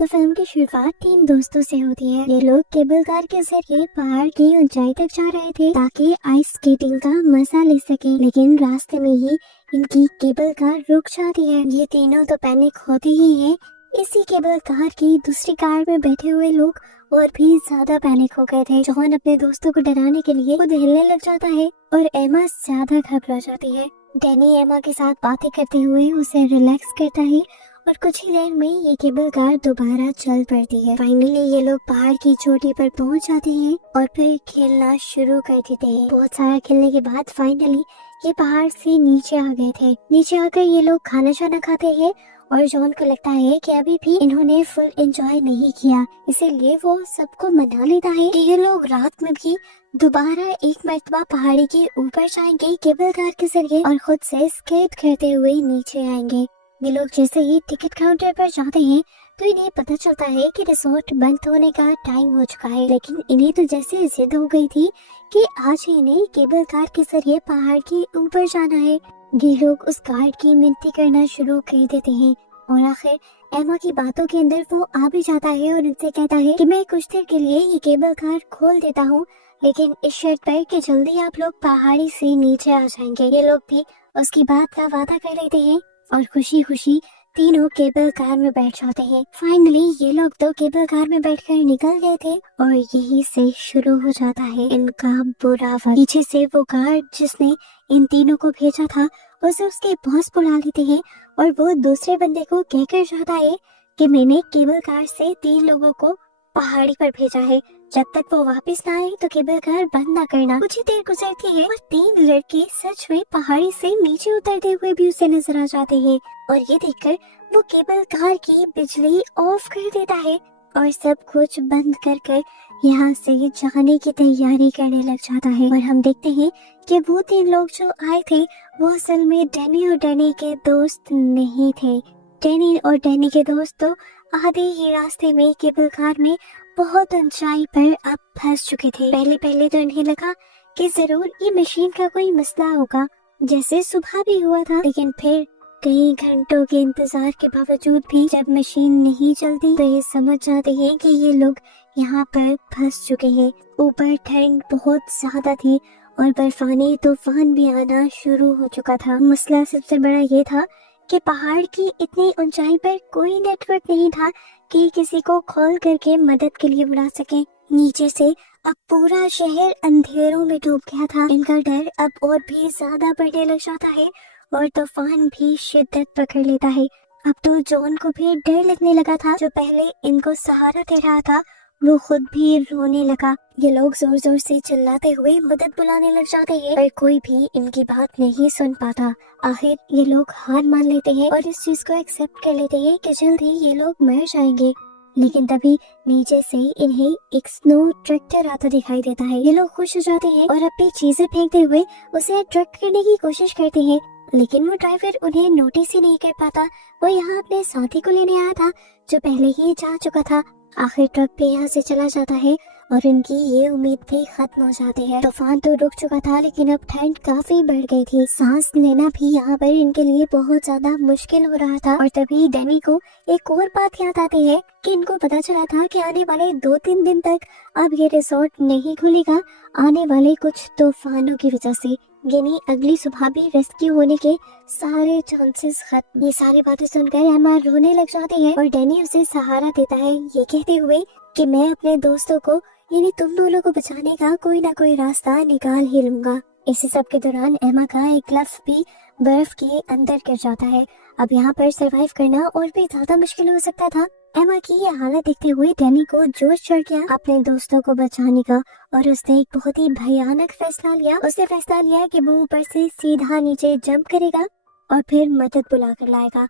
तो फिल्म की शुरुआत 3 दोस्तों से होती है। ये लोग केबल कार के जरिए पहाड़ की ऊंचाई तक जा रहे थे ताकि आइस स्केटिंग का मजा ले सके, लेकिन रास्ते में ही इनकी केबल कार रुक जाती है। ये तीनों तो पैनिक होते ही हैं। इसी केबल कार की दूसरी कार में बैठे हुए लोग और भी ज्यादा पैनिक हो गए थे। जॉन अपने दोस्तों को डराने के लिए खुद हिलने लग जाता है और एमा ज्यादा घबरा जाती है। डैनी एमा के साथ बातें करते हुए उसे रिलैक्स करता है और कुछ ही देर में ये केबल कार दोबारा चल पड़ती है। फाइनली ये लोग पहाड़ की चोटी पर पहुंच जाते हैं और फिर खेलना शुरू कर देते हैं। बहुत सारा खेलने के बाद फाइनली ये पहाड़ से नीचे आ गए थे। नीचे आकर ये लोग खाना शाना खाते हैं और जॉन को लगता है कि अभी भी इन्होंने फुल एंजॉय नहीं किया, इसीलिए वो सबको मना लेता है कि ये लोग रात में भी दोबारा एक मर्तबा पहाड़ी के ऊपर जाएंगे केबल कार के जरिए और खुद से स्केट करते हुए नीचे आएंगे। ये लोग जैसे ही टिकट काउंटर पर जाते हैं तो इन्हें पता चलता है कि रिसोर्ट बंद होने का टाइम हो चुका है, लेकिन इन्हें तो जैसे जिद हो गई थी कि आज इन्हें केबल कार के जरिए पहाड़ के ऊपर जाना है। ये लोग उस गार्ड की मिन्नती करना शुरू कर देते हैं और आखिर एमा की बातों के अंदर वो आ भी जाता है और उनसे कहता है कि मैं कुछ देर के लिए ये केबल कार खोल देता हूँ, लेकिन इस शर्त पर कि जल्दी आप लोग पहाड़ी से नीचे आ जाएंगे। ये लोग भी उसकी बात का वादा कर लेते हैं और खुशी खुशी तीनों केबल कार में बैठ जाते हैं। फाइनली ये लोग तो केबल कार में बैठकर निकल गए थे और यहीं से शुरू हो जाता है इनका बुरा वक्त। पीछे से वो गार्ड जिसने इन तीनों को भेजा था उसे उसके बॉस बुला लेते हैं और वो दूसरे बंदे को कहकर जाता है कि मैंने केबल कार से 3 लोगों को पहाड़ी पर भेजा है, जब तक वो वापस ना आए तो केबल कार बंद ना करना। कुछ ही देर गुजरती है और 3 लड़के सच में पहाड़ी से नीचे उतरते हुए भी उसे नजर आ जाते हैं और ये देखकर वो केबल कार की बिजली ऑफ कर देता है और सब कुछ बंद कर यहाँ से जाने की तैयारी करने लग जाता है। और हम देखते हैं कि वो 3 लोग जो आए थे वो असल में डैनी और डैनी के दोस्त नहीं थे। डैनी और डैनी के दोस्त तो आधे ही रास्ते में केबल कार में बहुत ऊंचाई पर अब फंस चुके थे। पहले तो इन्हें लगा कि जरूर ये मशीन का कोई मसला होगा, जैसे सुबह भी हुआ था, लेकिन फिर कई घंटों के इंतजार के बावजूद भी जब मशीन नहीं चलती तो ये समझ जाते हैं कि ये लोग यहाँ पर फंस चुके हैं। ऊपर ठंड बहुत ज्यादा थी और बर्फानी तूफान भी आना शुरू हो चुका था। मसला सबसे बड़ा ये था कि पहाड़ की इतनी ऊंचाई पर कोई नेटवर्क नहीं था कि किसी को कॉल करके मदद के लिए बुला सके। नीचे से अब पूरा शहर अंधेरों में डूब गया था। इनका डर अब और भी ज्यादा बढ़ने लग जाता है और तूफान भी शिद्दत पकड़ लेता है। अब तो जॉन को भी डर लगने लगा था। जो पहले इनको सहारा दे रहा था वो खुद भी रोने लगा। ये लोग जोर जोर से चिल्लाते हुए मदद बुलाने लग जाते हैं पर कोई भी इनकी बात नहीं सुन पाता। आखिर ये लोग हार मान लेते हैं और इस चीज को एक्सेप्ट कर लेते हैं कि जल्द ही ये लोग मर जाएंगे। लेकिन तभी नीचे से इन्हें एक स्नो ट्रैक्टर आता दिखाई देता है। ये लोग खुश हो जाते हैं और अपनी चीजें फेंकते हुए उसे अट्रैक्ट करने की कोशिश करते हैं, लेकिन वो ड्राइवर उन्हें नोटिस ही नहीं कर पाता। वो यहाँ अपने साथी को लेने आया था जो पहले ही जा चुका था। आखिर ट्रक भी यहाँ से चला जाता है और इनकी ये उम्मीद भी खत्म हो जाती है। तूफान तो रुक चुका था लेकिन अब ठंड काफी बढ़ गई थी। सांस लेना भी यहाँ पर इनके लिए बहुत ज्यादा मुश्किल हो रहा था। और तभी डैनी को एक और बात याद आती है कि इनको पता चला था कि आने वाले 2-3 दिन तक अब ये रिसोर्ट नहीं खुलेगा, आने वाले कुछ तूफानों की वजह से। यानी अगली सुबह भी रेस्क्यू होने के सारे चांसेस खत्म। ये सारी बातें सुनकर एमा रोने लग जाती है और डैनी उसे सहारा देता है ये कहते हुए कि मैं अपने दोस्तों को यानी तुम दोनों को बचाने का कोई ना कोई रास्ता निकाल ही लूंगा। इसी सब के दौरान एमा का एक ग्लव्स भी बर्फ के अंदर गिर जाता है। अब यहाँ पर सरवाइव करना और भी ज्यादा मुश्किल हो सकता था। एमा की ये हालत देखते हुए डैनी को जोश चढ़ गया अपने दोस्तों को बचाने का और उसने एक बहुत ही भयानक फैसला लिया। उसने फैसला लिया कि वो ऊपर से सीधा नीचे जंप करेगा और फिर मदद बुला कर लाएगा।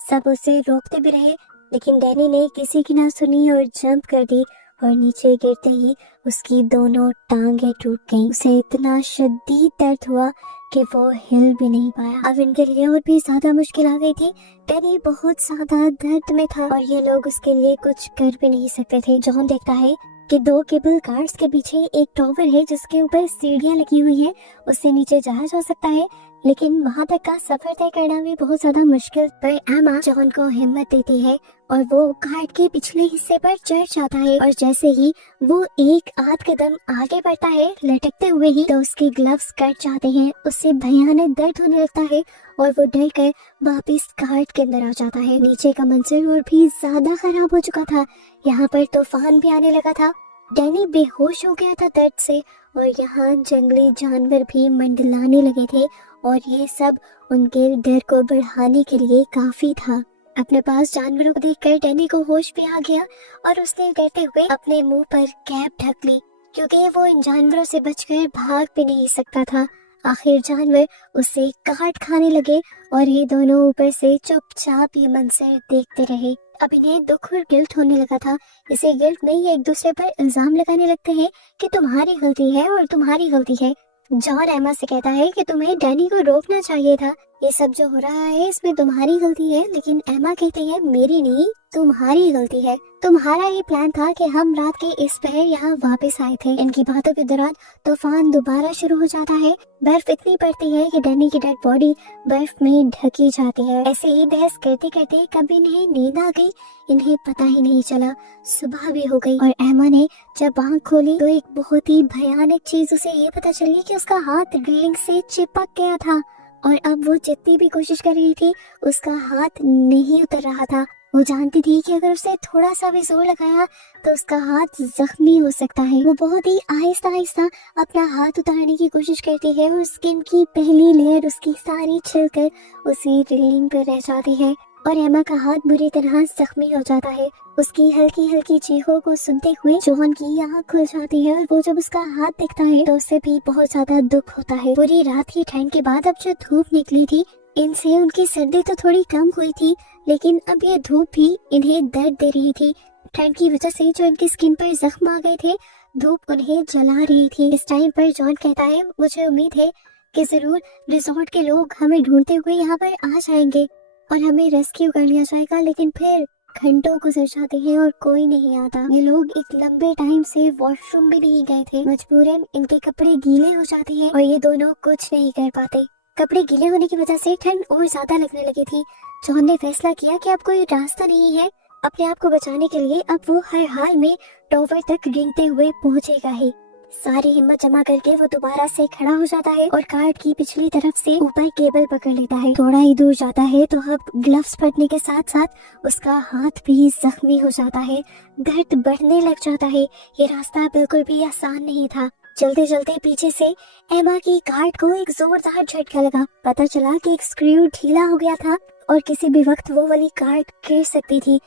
सब उसे रोकते भी रहे लेकिन डैनी ने किसी की ना सुनी और जंप कर दी और नीचे गिरते ही उसकी दोनों टांगे टूट गईं। उसे इतना शदीद दर्द हुआ कि वो हिल भी नहीं पाया। अब इनके लिए और भी ज्यादा मुश्किल आ गई थी। डैनी बहुत ज्यादा दर्द में था और ये लोग उसके लिए कुछ कर भी नहीं सकते थे। जॉन देखता है कि 2 केबल कार्स के पीछे एक टॉवर है जिसके ऊपर सीढ़ियां लगी हुई है, उससे नीचे जाया जा सकता है। लेकिन वहाँ तक का सफर तय करना भी बहुत ज्यादा मुश्किल। पर एमा जॉन को हिम्मत देती है और वो कार्ड के पिछले हिस्से पर चढ़ जाता है और जैसे ही वो एक आध कदम आगे बढ़ता है लटकते हुए ही, तो उसके ग्लव्स कट जाते हैं। उससे भयानक दर्द होने लगता है और वो डर कर वापिस कार्ड के अंदर आ जाता है। नीचे का मंजर और भी ज्यादा खराब हो चुका था। यहाँ पर तूफान भी आने लगा था। डैनी बेहोश हो गया था दर्द से और यहाँ जंगली जानवर भी मंडलाने लगे थे और ये सब उनके डर को बढ़ाने के लिए काफी था। अपने पास जानवरों को देखकर डैनी को होश भी आ गया और उसने डरते हुए अपने मुंह पर कैप ढक ली, क्योंकि वो इन जानवरों से बचकर भाग भी नहीं सकता था। आखिर जानवर उसे काट खाने लगे और ये दोनों ऊपर से चुपचाप ये मंजर देखते रहे। अब इन्हें दुख और गिल्ट होने लगा था। इसे गिल्ट में ये एक दूसरे पर इल्जाम लगाने लगते हैं कि तुम्हारी गलती है और तुम्हारी गलती है। जॉन एमा से कहता है कि तुम्हें डैनी को रोकना चाहिए था, ये सब जो हो रहा है इसमें तुम्हारी गलती है। लेकिन एमा कहती है मेरी नहीं, तुम्हारी गलती है। तुम्हारा ये प्लान था कि हम रात के इस पहर यहाँ वापस आए थे। इनकी बातों के दौरान तूफान दोबारा शुरू हो जाता है। बर्फ इतनी पड़ती है कि डैनी की डेड बॉडी बर्फ में ढकी जाती है। ऐसे ही बहस करते करते कभी इन्हें नींद आ गई, इन्हें पता ही नहीं चला। सुबह भी हो गई और एमा ने जब आँख खोली तो एक बहुत ही भयानक चीज उसे ये पता चली कि उसका हाथ ड्रिलिंग से चिपक गया था और अब वो जितनी भी कोशिश कर रही थी उसका हाथ नहीं उतर रहा था। वो जानती थी कि अगर उसे थोड़ा सा भी जोर लगाया तो उसका हाथ जख्मी हो सकता है। वो बहुत ही आहिस्ता आहिस्ता अपना हाथ उतारने की कोशिश करती है और स्किन की पहली लेयर उसकी सारी छिलकर उसी ड्रिलिंग पर रह जाती है और एमा का हाथ बुरी तरह जख्मी हो जाता है। उसकी हल्की हल्की चीखों को सुनते हुए जॉन की आँख खुल जाती है और वो जब उसका हाथ दिखता है तो उसे भी बहुत ज्यादा दुख होता है। पूरी रात की ठंड के बाद अब जो धूप निकली थी इनसे उनकी सर्दी तो थोड़ी कम हुई थी, लेकिन अब ये धूप भी इन्हें दर्द दे रही थी। ठंड की वजह से जो इनकी स्किन पर जख्म आ गए थे, धूप उन्हें जला रही थी। इस टाइम पर जॉन कहता है मुझे उम्मीद है कि जरूर रिजॉर्ट के लोग हमें ढूंढते हुए यहाँ पर आ जाएंगे और हमें रेस्क्यू कर लिया जाएगा। लेकिन फिर घंटों गुजर जाते हैं और कोई नहीं आता। ये लोग एक लंबे टाइम से वॉशरूम भी नहीं गए थे। मजबूरन इनके कपड़े गीले हो जाते हैं और ये दोनों कुछ नहीं कर पाते। कपड़े गीले होने की वजह से ठंड और ज्यादा लगने लगी थी। जॉन ने फैसला किया कि अब कोई रास्ता नहीं है अपने आप को बचाने के लिए। अब वो हर हाल में टॉवर तक रेंगते हुए पहुंचेगा ही। सारी हिम्मत जमा करके वो दोबारा से खड़ा हो जाता है और कार्ड की पिछली तरफ से ऊपर केबल पकड़ लेता है। थोड़ा ही दूर जाता है तो अब ग्लव्स फटने के साथ साथ उसका हाथ भी जख्मी हो जाता है। दर्द बढ़ने लग जाता है। ये रास्ता बिल्कुल भी आसान नहीं था। चलते चलते पीछे से एमा की कार्ड को एक जोरदार झटका लगा। पता चला कि एक स्क्रू ढीला हो गया था और किसी भी वक्त वो वाली कार्ड गिर सकती थी।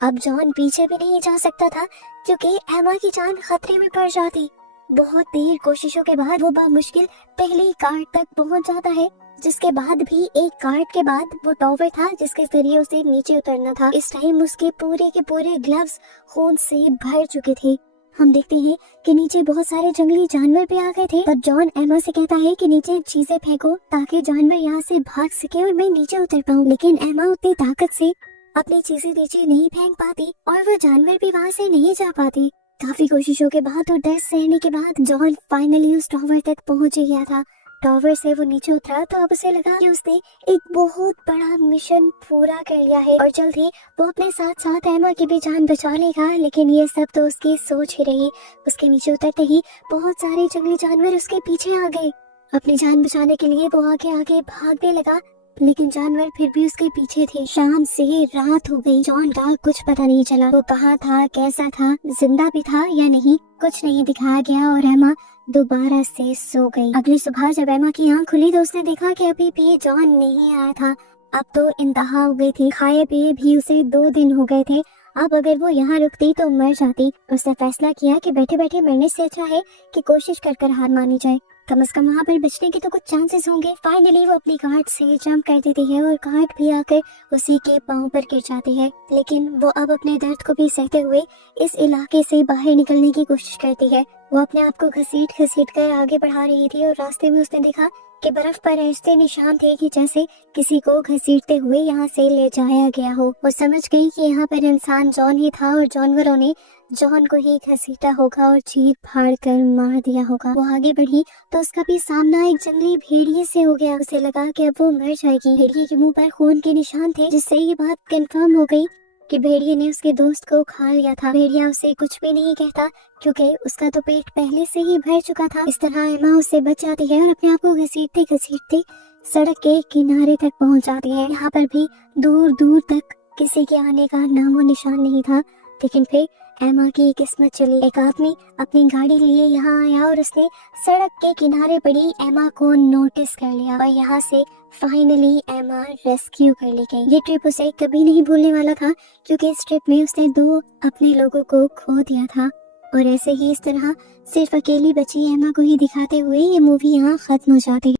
अब जॉन पीछे भी नहीं जा सकता था क्योंकि एमा की जान खतरे में पड़ जाती। बहुत देर कोशिशों के बाद वो बामुश्किल पहली कार्ड तक पहुंच जाता है, जिसके बाद भी एक कार्ड के बाद वो टॉवर था जिसके जरिए उसे नीचे उतरना था। इस टाइम उसके पूरे के पूरे ग्लव्स खून से भर चुके थे। हम देखते हैं कि नीचे बहुत सारे जंगली जानवर भी आ गए थे। तब जॉन एमा से कहता है कि नीचे चीजें फेंको ताकि जानवर यहाँ से भाग सके और मैं नीचे उतर पाऊँ। लेकिन एमा उतनी ताकत से अपनी चीजें नीचे नहीं फेंक पाती और वो जानवर भी वहाँ से नहीं जा पाती। काफी कोशिशों के बाद और डर सहने के बाद जॉन फाइनली उस टॉवर तक पहुँच गया था। टॉवर से वो नीचे उतरा तो अब उसे लगा कि उसने एक बहुत बड़ा मिशन पूरा कर लिया है और जल्द ही वो अपने साथ साथ एमा की भी जान बचा लेगा। लेकिन ये सब तो उसकी सोच ही रही। उसके नीचे उतरते ही बहुत सारे जंगली जानवर उसके पीछे आ गए। अपनी जान बचाने के लिए वो आगे आगे भागने लगा, लेकिन जानवर फिर भी उसके पीछे थे। शाम से रात हो गई। जॉन का कुछ पता नहीं चला। वो कहाँ था, कैसा था, जिंदा भी था या नहीं, कुछ नहीं दिखाया गया और एमा दोबारा से सो गई। अगली सुबह जब एमा की आंख खुली तो उसने देखा कि अभी भी जॉन नहीं आया था। अब तो इंतहा हो गई थी। खाए पिए भी उसे 2 दिन हो गए थे। अब अगर वो यहाँ रुकती तो मर जाती। उसने फैसला किया कि बैठे बैठे मरने से अच्छा है कि कोशिश कर कर हार मानी जाए। कम से कम वहाँ पर बचने के तो कुछ चांसेस होंगे। फाइनली वो अपनी कार्ड से जंप कर देती है और कार्ड भी आकर उसी के पांव पर गिर जाती है। लेकिन वो अब अपने दर्द को भी सहते हुए इस इलाके से बाहर निकलने की कोशिश करती है। वो अपने आप को घसीट घसीट कर आगे बढ़ा रही थी और रास्ते में उसने देखा कि बर्फ पर ऐसे निशान थे कि जैसे किसी को घसीटते हुए यहाँ से ले जाया गया हो। वो समझ गई कि यहाँ पर इंसान जॉन ही था और जानवरों ने जॉन को ही घसीटा होगा और चीर फाड़ कर मार दिया होगा। वो आगे बढ़ी तो उसका भी सामना एक जंगली भेड़िए से हो गया। उसे लगा कि अब वो मर जाएगी। भेड़िए के मुंह पर खून के निशान थे, जिससे ये बात कंफर्म हो गई कि भेड़िए ने उसके दोस्त को खा लिया था। भेड़िया उसे कुछ भी नहीं कहता क्योंकि उसका तो पेट पहले से ही भर चुका था। इस तरह एमा उससे बच जाती है और अपने आप को घसीटते घसीटते सड़क के किनारे तक पहुंच जाती है। यहाँ पर भी दूर दूर तक किसी के आने का नामो निशान नहीं था। लेकिन फिर एमा की किस्मत चली। एक आदमी अपनी गाड़ी लिए यहाँ आया और उसने सड़क के किनारे पड़ी एमा को नोटिस कर लिया और यहाँ से फाइनली एमा रेस्क्यू कर ली गई। ये ट्रिप उसे कभी नहीं भूलने वाला था क्योंकि इस ट्रिप में उसने 2 अपने लोगों को खो दिया था। और ऐसे ही इस तरह सिर्फ अकेली बची एमा को ही दिखाते हुए ये मूवी यहाँ खत्म हो जाती है।